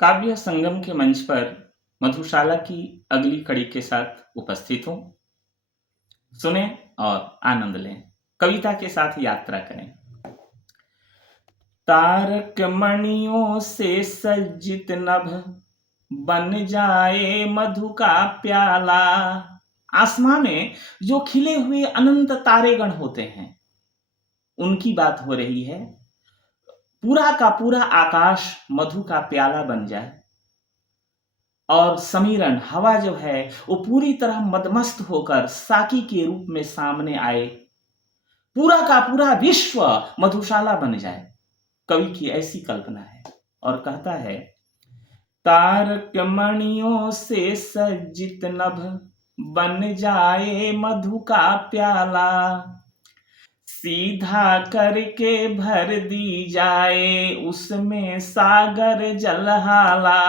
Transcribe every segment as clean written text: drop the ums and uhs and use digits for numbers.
काव्य संगम के मंच पर मधुशाला की अगली कड़ी के साथ उपस्थित हूँ। सुने और आनंद लें, कविता के साथ यात्रा करें। तारक मणियों से सज्जित नभ बन जाए मधु का प्याला। आसमां में जो खिले हुए अनंत तारेगण होते हैं उनकी बात हो रही है। पूरा का पूरा आकाश मधु का प्याला बन जाए और समीरण हवा जो है वो पूरी तरह मदमस्त होकर साकी के रूप में सामने आए, पूरा का पूरा विश्व मधुशाला बन जाए। कवि की ऐसी कल्पना है और कहता है, तारक मणियों से सज्जित नभ बन जाए मधु का प्याला। सीधा करके भर दी जाए उसमें सागर जलहाला।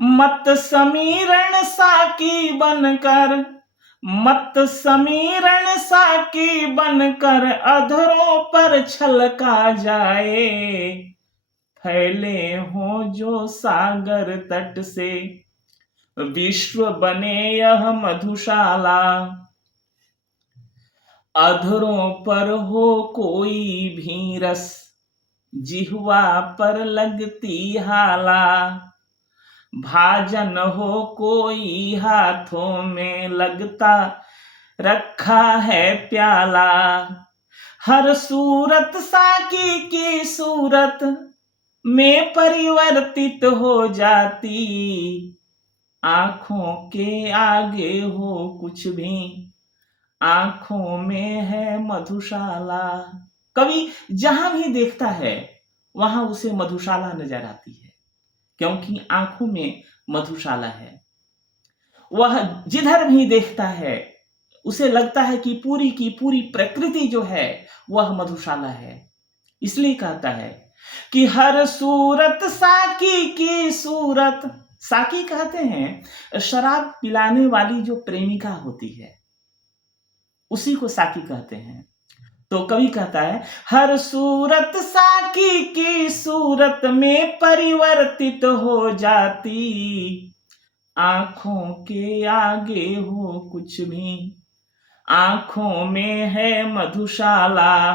मत समीरण साकी बनकर, मत समीरण साकी बनकर अधरों पर छलका जाए। फैले हो जो सागर तट से विश्व बने यह मधुशाला। अधरों पर हो कोई भी रस जिह्वा पर लगती हाला। भाजन हो कोई हाथों में लगता रखा है प्याला। हर सूरत साकी की सूरत में परिवर्तित हो जाती। आंखों के आगे हो कुछ भी, आंखों में है मधुशाला। कवि जहां भी देखता है वहां उसे मधुशाला नजर आती है, क्योंकि आंखों में मधुशाला है। वह जिधर भी देखता है उसे लगता है कि पूरी की पूरी प्रकृति जो है वह मधुशाला है। इसलिए कहता है कि हर सूरत साकी की सूरत। साकी कहते हैं शराब पिलाने वाली जो प्रेमिका होती है उसी को साकी कहते हैं। तो कवि कहता है, हर सूरत साकी की सूरत में परिवर्तित हो जाती। आंखों के आगे हो कुछ भी, आंखों में है मधुशाला।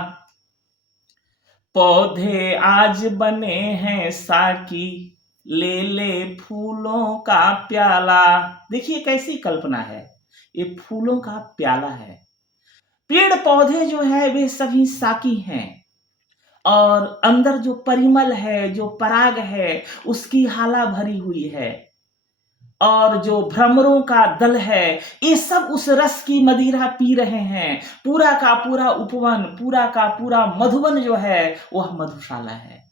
पौधे आज बने हैं साकी, ले ले फूलों का प्याला। देखिए कैसी कल्पना है, ये फूलों का प्याला है। पेड़ पौधे जो है वे सभी साकी हैं और अंदर जो परिमल है, जो पराग है, उसकी हाला भरी हुई है। और जो भ्रमरों का दल है ये सब उस रस की मदिरा पी रहे हैं। पूरा का पूरा उपवन, पूरा का पूरा मधुवन जो है वह मधुशाला है।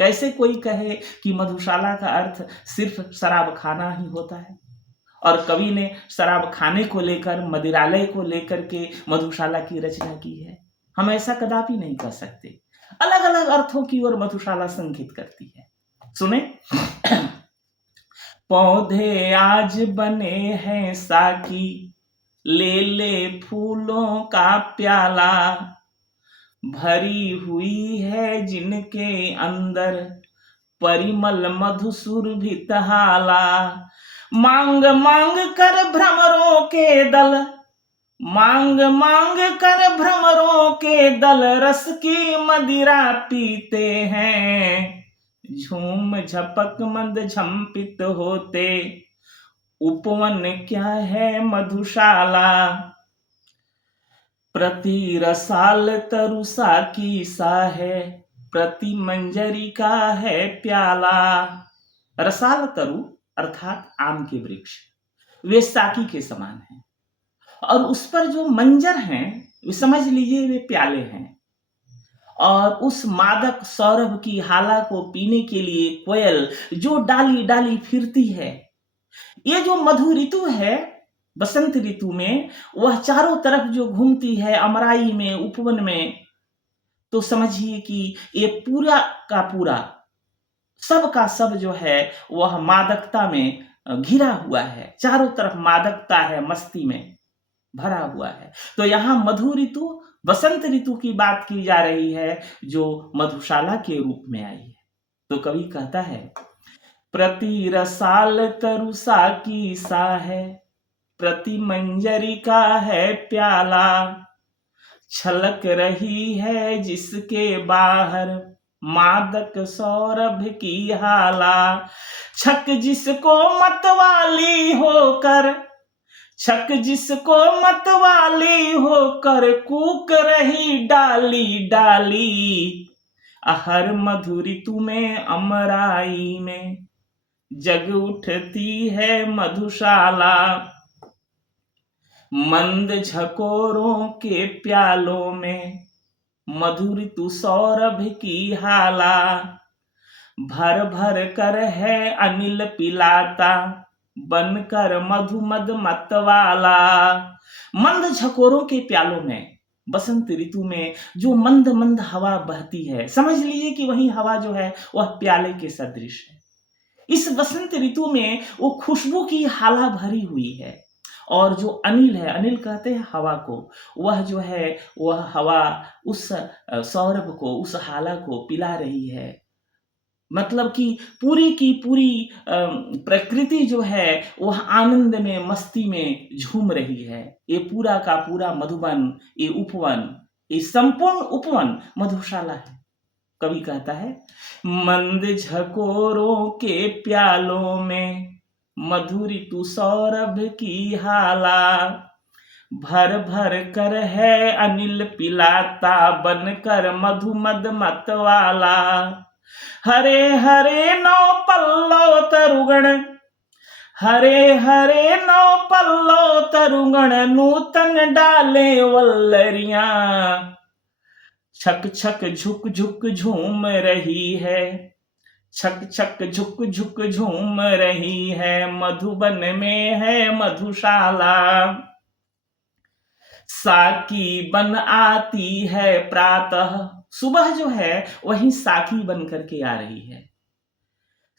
कैसे कोई कहे कि मधुशाला का अर्थ सिर्फ शराब खाना ही होता है और कवि ने शराब खाने को लेकर, मदिरालय को लेकर के मधुशाला की रचना की है। हम ऐसा कदापि नहीं कर सकते। अलग अलग अर्थों की ओर मधुशाला संकेत करती है। सुने, पौधे आज बने हैं साकी, ले ले फूलों का प्याला। भरी हुई है जिनके अंदर परिमल मधुसुरभित हाला। मांग मांग कर भ्रमरों के दल, मांग मांग कर भ्रमरों के दल रस की मदिरा पीते हैं। झूम झपक मंद झंपित होते, उपवन क्या है मधुशाला। प्रति रसाल तरुसा की सा है, प्रति मंजरी का है प्याला। रसाल तरु अर्थात आम के वृक्ष वे साकी के समान हैं और उस पर जो मंजर हैं वे समझ लीजिए वे प्याले हैं। और उस मादक सौरभ की हाला को पीने के लिए कोयल जो डाली डाली फिरती है। ये जो मधु ऋतु है बसंत ऋतु में, वह चारों तरफ जो घूमती है अमराई में, उपवन में, तो समझिए कि ये पूरा का पूरा सब का सब जो है वह मादकता में घिरा हुआ है। चारों तरफ मादकता है, मस्ती में भरा हुआ है। तो यहाँ मधु ऋतु, बसंत ऋतु की बात की जा रही है जो मधुशाला के रूप में आई है। तो कवि कहता है, प्रति रसाल तरुसा की सा है, प्रति मंजरी का है प्याला, छलक रही है जिसके बाहर मादक सौरभ की हाला। छक जिसको मतवाली होकर, छक जिसको मतवाली होकर कूक रही डाली डाली। हर मधुर ऋतु में अमराई में जग उठती है मधुशाला। मंद झकोरों के प्यालों में मधुर ऋतु सौरभ की हाला। भर भर कर है अनिल पिलाता, बनकर मधुमद मतवाला। मंद झकोरों के प्यालों में बसंत ऋतु में जो मंद मंद हवा बहती है, समझ लीजिए कि वही हवा जो है वह प्याले के सदृश है। इस बसंत ऋतु में वो खुशबू की हाला भरी हुई है, और जो अनिल है, अनिल कहते हैं हवा को, वह जो है वह हवा उस सौरभ को, उस हाला को पिला रही है। मतलब कि पूरी की पूरी प्रकृति जो है वह आनंद में, मस्ती में झूम रही है। ये पूरा का पूरा मधुबन, ये उपवन, ये संपूर्ण उपवन मधुशाला है। कवि कहता है, मंद झकोरों के प्यालों में मधुर ऋतु सौरभ की हाला। भर भर कर है अनिल पिलाता, बनकर मधुमद मतवाला। हरे हरे नौ पल्लो तरुगण, हरे हरे नौ पल्लो तरुगण, नूतन डाले वल्लरियां। छक छक झुक झुक झूम रही है, छक छक झुक झुक झूम रही है, मधुबन में है मधुशाला। साकी बन आती है प्रातः, सुबह जो है वही साकी बन करके आ रही है।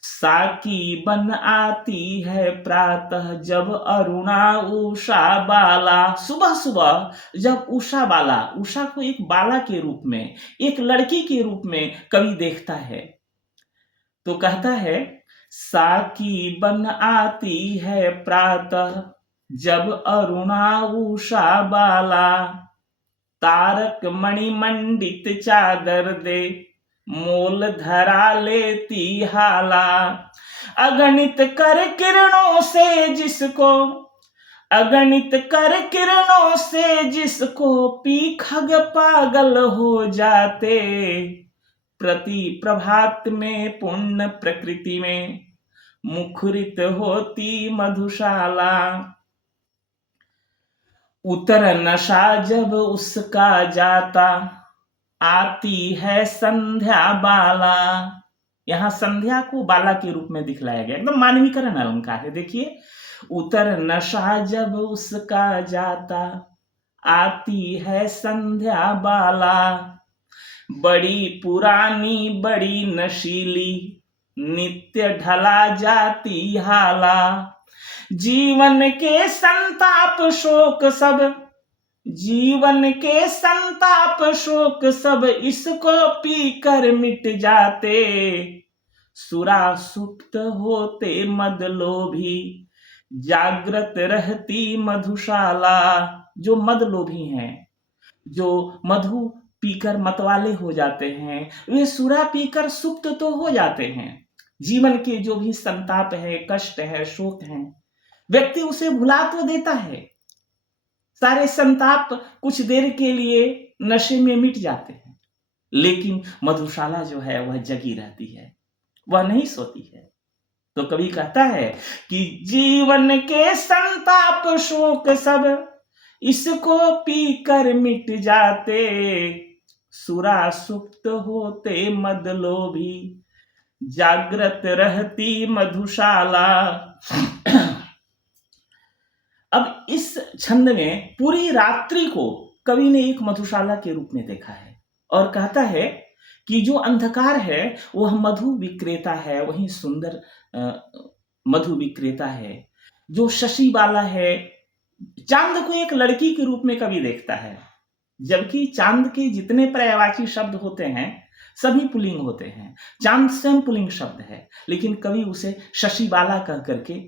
साकी बन आती है प्रातः जब अरुणा उषा बाला। सुबह सुबह जब उषा बाला, उषा को एक बाला के रूप में, एक लड़की के रूप में कवि देखता है, तो कहता है, साकी बन आती है प्रातः जब अरुणा उषा बाला। तारक मणि मंडित चादर दे, मोल धरा लेती हाला। अगणित कर किरणों से जिसको, अगणित कर किरणों से जिसको पी खग पागल हो जाते। प्रति प्रभात में पुण्य प्रकृति में मुखरित होती मधुशाला। उतर नशा जब उसका जाता, आती है संध्या बाला। यहां संध्या को बाला के रूप में दिखलाया गया, एकदम मानवीकरण अलंकार है। देखिए, उतर नशा जब उसका जाता, आती है संध्या बाला। बड़ी पुरानी बड़ी नशीली, नित्य ढला जाती हाला। जीवन के संताप शोक सब, जीवन के संताप शोक सब इसको पीकर मिट जाते। सुरा सुप्त होते मद लोभी, जागृत रहती मधुशाला। जो मद लोभी हैं, जो मधु पीकर मतवाले हो जाते हैं, वे सुरा पीकर सुप्त तो हो जाते हैं। जीवन के जो भी संताप है, कष्ट है, शोक है, व्यक्ति उसे भुला तो देता है। सारे संताप कुछ देर के लिए नशे में मिट जाते हैं, लेकिन मधुशाला जो है वह जगी रहती है, वह नहीं सोती है। तो कवि कहता है कि जीवन के संताप शोक सब इसको पीकर मिट जाते। सुरा सुप्त होते मद लोभी, जागृत रहती मधुशाला। अब इस छंद में पूरी रात्रि को कवि ने एक मधुशाला के रूप में देखा है, और कहता है कि जो अंधकार है वह मधु विक्रेता है, वही सुंदर मधु विक्रेता है। जो शशि बाला है, चांद को एक लड़की के रूप में कवि देखता है, जबकि चांद के जितने पर्यायवाची शब्द होते हैं सभी पुल्लिंग होते हैं। चांद स्वयं पुल्लिंग शब्द है, लेकिन कवि उसे शशिबाला कह करके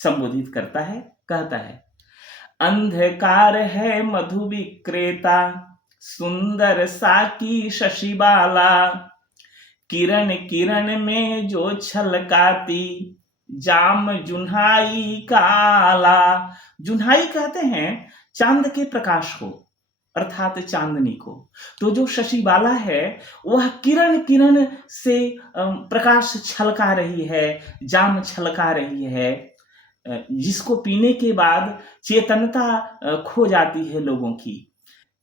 संबोधित करता है, कहता है, अंधकार है मधु विक्रेता, सुंदर साकी शशिबाला, किरण किरण में जो छलकाती, जाम जुन्हाई काला। जुन्हाई कहते हैं चांद के प्रकाश को, अर्थात चांदनी को। तो जो शशिबाला है वह किरण किरण से प्रकाश छलका रही है, जाम छलका रही है, जिसको पीने के बाद चेतनता खो जाती है लोगों की।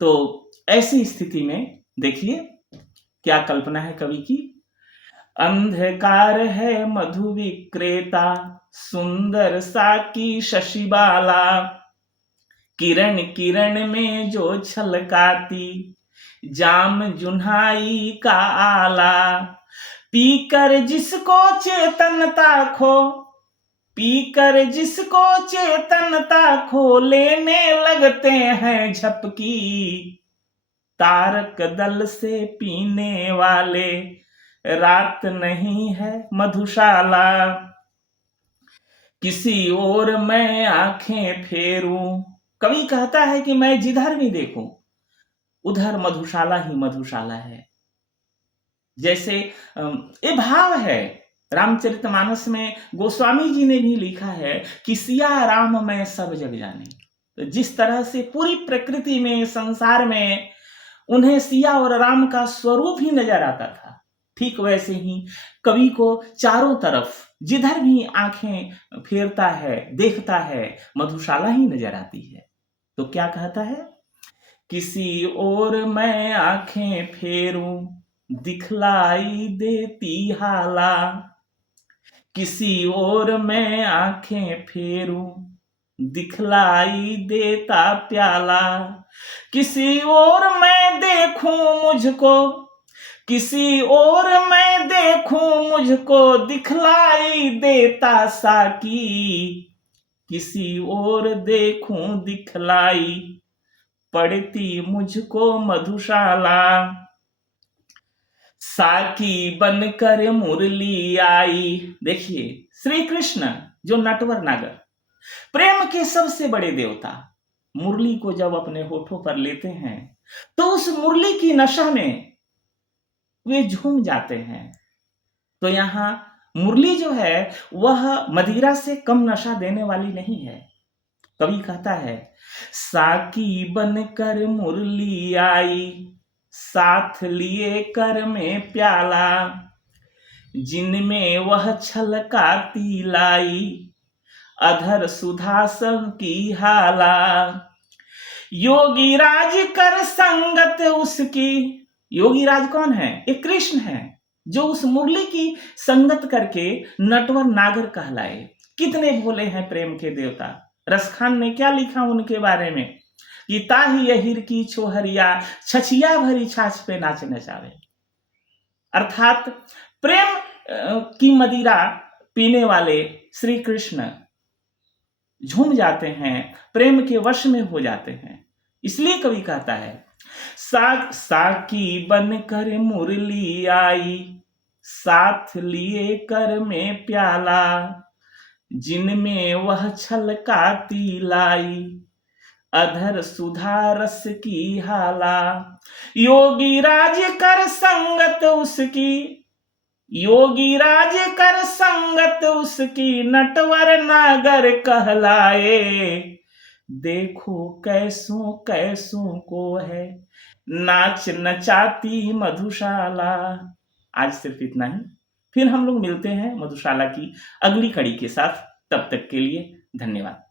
तो ऐसी स्थिति में देखिए क्या कल्पना है कवि की। अंधकार है मधु विक्रेता, सुंदर साकी शशिबाला, किरण किरण में जो छलकाती, जाम जुन्हाई का आला, पीकर जिसको चेतनता खो, पीकर जिसको चेतनता खो, लेने लगते हैं झपकी, तारक दल से पीने वाले, रात नहीं है मधुशाला, किसी और मैं आंखें फेरूं। कवि कहता है कि मैं जिधर भी देखूं उधर मधुशाला ही मधुशाला है। जैसे ये भाव है, रामचरितमानस में गोस्वामी जी ने भी लिखा है कि सिया राम मैं सब जग जाने। तो जिस तरह से पूरी प्रकृति में, संसार में उन्हें सिया और राम का स्वरूप ही नजर आता था, ठीक वैसे ही कवि को चारों तरफ जिधर भी आंखें फेरता है, देखता है, मधुशाला ही नजर आती है। तो क्या कहता है, किसी और मैं आंखें फेरूं, दिखलाई देती हाला, किसी और मैं आंखें फेरूं, दिखलाई देता प्याला, किसी और मैं देखूं मुझको, किसी और मैं देखूं मुझको, दिखलाई देता साकी, किसी और देखूं दिखलाई पड़ती मुझको मधुशाला, साकी बनकर मुरली आई। देखिए श्री कृष्ण जो नटवर नागर, प्रेम के सबसे बड़े देवता, मुरली को जब अपने होठों पर लेते हैं तो उस मुरली की नशा में वे झूम जाते हैं। तो यहाँ मुरली जो है वह मदिरा से कम नशा देने वाली नहीं है। कवि कहता है, साकी बनकर मुरली आई, साथ लिए कर में प्याला, जिनमें वह छलकाती लाई, अधर सुधासन की हाला, योगी राज कर संगत उसकी। योगी राज कौन है? एक कृष्ण है जो उस मुरली की संगत करके नटवर नागर कहलाए। कितने भोले हैं प्रेम के देवता। रसखान ने क्या लिखा उनके बारे में कि ताही यहिर की छोहरिया, छछिया भरी छाछ पे नाच नचावे। अर्थात प्रेम की मदिरा पीने वाले श्री कृष्ण झूम जाते हैं, प्रेम के वश में हो जाते हैं। इसलिए कवि कहता है, साकी बनकर मुरली आई, साथ लिए कर में प्याला, जिनमें वह छलकाती लाई, अधर सुधा रस की हाला, योगी राज कर संगत उसकी, योगी राज कर संगत उसकी, नटवर नागर कहलाए, देखो कैसों कैसों को है नाच नचाती मधुशाला। आज सिर्फ इतना ही, फिर हम लोग मिलते हैं मधुशाला की अगली कड़ी के साथ। तब तक के लिए धन्यवाद।